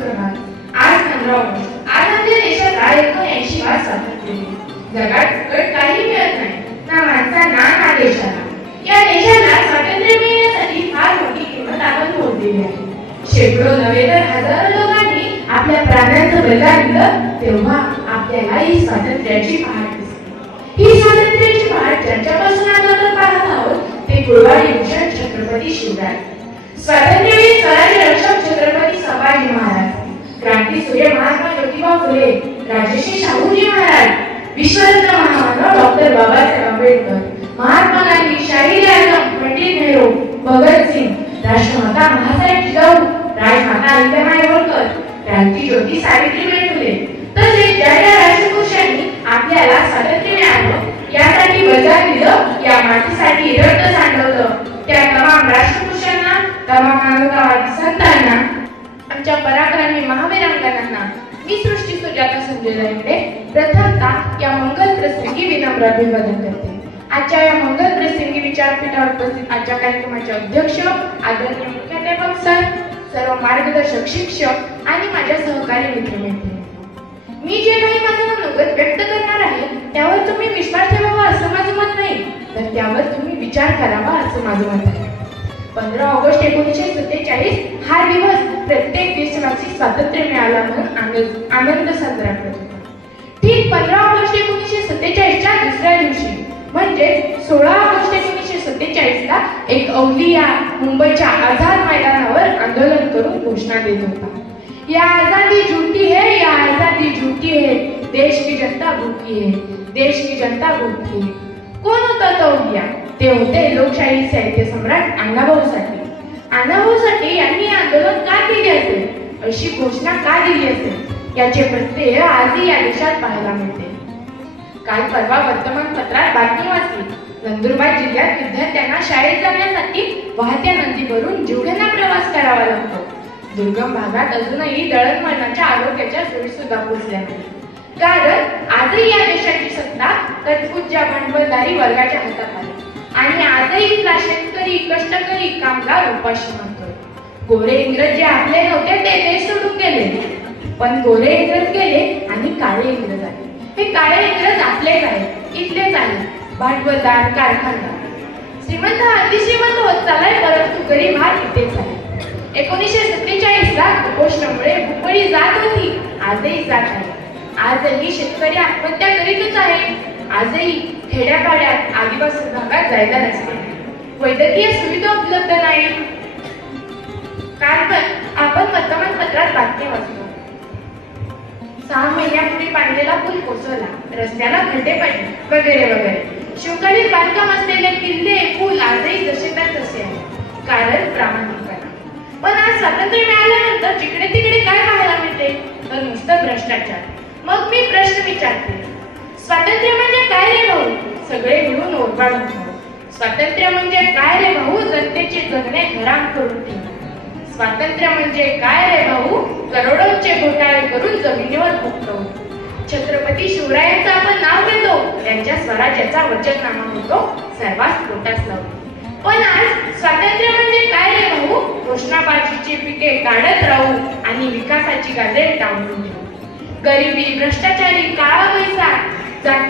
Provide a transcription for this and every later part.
प्रमाण. आज पंधरा ऑगस्ट आज आमच्या देशाला एकोणऐंशी वाद स्वातंत्र्य दिन. जगात फुकट काही मिळत नाही. ना माणसा ना ना देशाला. या देशाला स्वातंत्र्य मिळण्यासाठी फार मोठी किंमत आपण मोजलेली आहे. शेकडो नव्हे तर हजारो लोकांनी आपल्या प्राण्यांचं बलिदान दिलं तेव्हा आपल्याला ही स्वातंत्र्याची पहाट दिसते. ही स्वातंत्र्याची पहाट ज्यांच्यापासून आज आपण पाहत आहोत ते गुरुवारी भूषण छत्रपती शिवराय. स्वातंत्र्यवीर स्वराज्य रक्षक छत्रपती संभाजी महाराज. महात्मा फुले राजश्री शाहूजी महाराज विश्वरत्न महामानव डॉक्टर बाबासाहेब आंबेडकर महात्मा गांधी शाहीर आझम पंडित नेहरू भगतसिंग राष्ट्रमाता महासाहेब जिजाऊ राजमाता अहिल्याबाई होळकर क्रांती ज्योती सावित्रीबाई फुले तसेच ज्या ज्या राष्ट्रपुरुषांनी आपल्याला स्वातंत्र्य मिळालं यासाठी बजावलेलं या मातीसाठी सुजाता संजय या मंगल प्रसंगी विनम्र अभिवादन करते. आजच्या या मंगल प्रसंगी विचारपीठावर उपस्थित आजच्या कार्यक्रमाचे अध्यक्ष आदरणीय मुख्याध्यापक सर सर्व मार्गदर्शक शिक्षक आणि माझ्या सहकारी मित्रमैत्रिणी. मी जे काही माझं मनोगत व्यक्त करणार आहे त्यावर तुम्ही विश्वास ठेवावा असं माझं मत नाही. तर त्यावर तुम्ही विचार करावा असं माझं मत आहे. पंधरा ऑगस्ट एकोणीसशे सत्तेचाळीस हा दिवस प्रत्येक देशवासी स्वातंत्र्य मिळाला म्हणून आनंद आनंद साजरा करतो. ठीक पंधरा ऑगस्ट एकोणीसशे सत्तेचाळीसच्या दुसऱ्या दिवशी म्हणजे सोळा ऑगस्ट एकोणीसशे सत्तेचाळीसला एक अवलिया मुंबईच्या आझाद मैदानावर आंदोलन करून घोषणा देत होता. या आजादी झूठी है या आजादी झूठी है देश की जनता भूखी है देश की जनता भूखी है. कोण होता तो अवलिया ते होते लोकशाही साहित्य सम्राट अण्णाभाऊ साठे. अण्णाभाऊ साठे यांनी आंदोलन का केले असेल? अशी घोषणा का दिली असेल? याचे प्रत्यय आजही या देशात पाहायला मिळते. काल परवा वर्तमानपत्रात बातमी वाचली. नंदुरबार जिल्ह्यात विद्यार्थ्यांना शाळेत जाण्यासाठी वाहत्या नदीवरून जीवघेणा प्रवास करावा लागतो. दुर्गम भागात अजूनही दळणवळणाच्या आरोग्याच्या सोयी सुद्धा पोहोचल्या कारण आजही या देशाची सत्ता तत्पुज्या भांडवलदारी वर्गाच्या हातात आहे. आणि आजही इथला शेतकरी कष्टकरी कामगार उपाशी म्हणतोय गोरे इंग्रज जे आपले नव्हते ते देश सोडून गेले. पण गोरे इंग्रज गेले आणि काळे इंग्रज आले. हे काळे इंग्रज आपलेच आहेत इथलेच आले भांडवलदार कारखानदार. श्रीमंत अतिश्रीमंत होत चालाय परंतु गरीब हा इथेच आहे. एकोणीसशे सत्तेचाळीस ला कुपोषणामुळे भुपळी जात होती आजही जात आहे. आजही शेतकरी आत्महत्या करीतच आहे. आजही खेड्यापाड्यात आदिवासी भागात जायला नसते. वैद्यकीय सुविधा उपलब्ध नाही. काल पण आपण वर्तमानपत्रात बातमी वाचतो. सहा महिन्यापूर्वी पाडलेला पूल कोसळला. रस्त्याला खड्डे पडले. वगैरे वगैरे. शिवकालीन बांधकाम असलेले किल्ले पूल आजही जसे तर तसे आहे कारण प्रामाणिकपणा. पण आज स्वातंत्र्य मिळाल्यानंतर जिकडे तिकडे काय पाहायला मिळते? तर नुसतं भ्रष्टाचार. मग मी प्रश्न विचारते. स्वातंत्र्य म्हणजे काय रे भाऊ? सगळे मिळून ओरबाड स्वातंत्र्य म्हणजे काय रे भाऊ? जनतेचे जगणे हराम करून ठेवणे. स्वातंत्र्य म्हणजे काय रे भाऊ? करोडोंचे घोटाळे करून जमिनीवर फुकतो. छत्रपती शिवरायांचं आपण नाव घेतो. त्यांच्या स्वराज्याचा वचननामा होतो. सर्वात मोठाच लावतो पण आज स्वातंत्र्य म्हणजे काय रे भाऊ? घोषणाबाजीची पिके काढत राहू आणि विकासाची गाजे टाळून घेऊ. गरिबी भ्रष्टाचारी काळा पैसा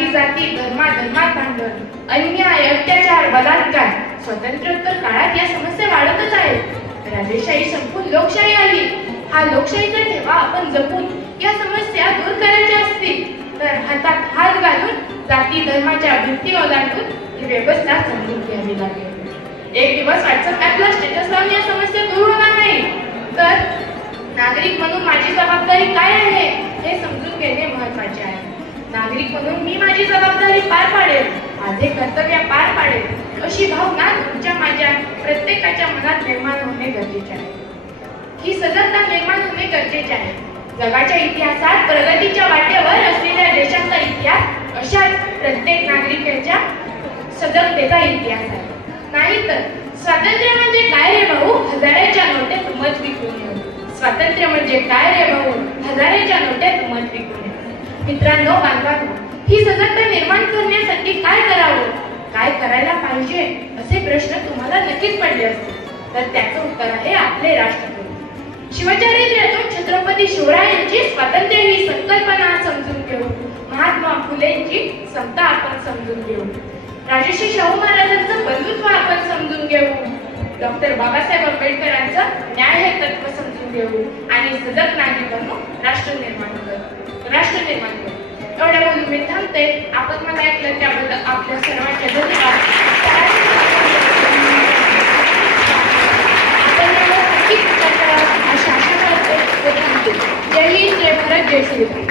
जाती जाती धर्मा धर्मात भांडण. अन्याय अत्याचार बलात्कार स्वतंत्रोत्तर काळात या समस्या वाढतच आहेत. राजेशाही संपून लोकशाही आली. हा लोकशाहीचा ठेवा आपण जपून. या समस्या दूर करायच्या असतील. तर हातात हात घालून जाती धर्माच्या भिंती ओलांडून ही व्यवस्था समजून घ्यावी लागेल. एक दिवस व्हॉट्सअप ऍपला स्टेटस लावून या समस्या दूर होणार नाही? तर नागरिक म्हणून माझी जबाबदारी काय आहे हे समजून घेणे महत्त्वाचे आहे. नागरिक म्हणून मी माझी जबाबदारी पार पाडेल माझे कर्तव्य पार पाडेल अशी भावना तुमच्या माझ्या प्रत्येकाच्या मनात निर्माण होणे गरजेचे आहे. ही सजगता निर्माण होणे गरजेचे आहे. जगाच्या इतिहासात प्रगतीच्या वाटेवर असलेल्या देशांचा इतिहास अशाच प्रत्येक नागरिकाच्या सजगतेचा इतिहास आहे. नाहीतर स्वातंत्र्य म्हणजे काय रे भाऊ? हजाराच्या नोटेत मत विकून येऊ स्वातंत्र्य म्हणजे काय रे भाऊ? हजाराच्या नोटेत मत विकून मित्रांनो बांधवांनो ही सजगता निर्माण करण्यासाठी काय करावं? काय करायला पाहिजे? असे प्रश्न तुम्हाला नक्कीच पडले असतील. तर त्याचं उत्तर आहे आपले राष्ट्रपती शिवचरित्रातून छत्रपती छत्रपती शिवरायांची स्वातंत्र्य ही संकल्पना समजून घेऊ महात्मा फुलेंची समता आपण समजून घेऊ राजश्री शाहू महाराजांचं बंधुत्व आपण समजून घेऊ डॉक्टर बाबासाहेब आंबेडकरांचं न्याय हे तत्व समजून घेऊ आणि सजग नागरिक राष्ट्र निर्माण करू राष्ट्र निर्माण करू. एवढ्या बोलून मी थांबते. आपण मला ऐकलं त्याबद्दल आपल्या सर्वांचे धन्यवाद. अशा आशा करते. जय हिंद जय भारत जय श्रीराम.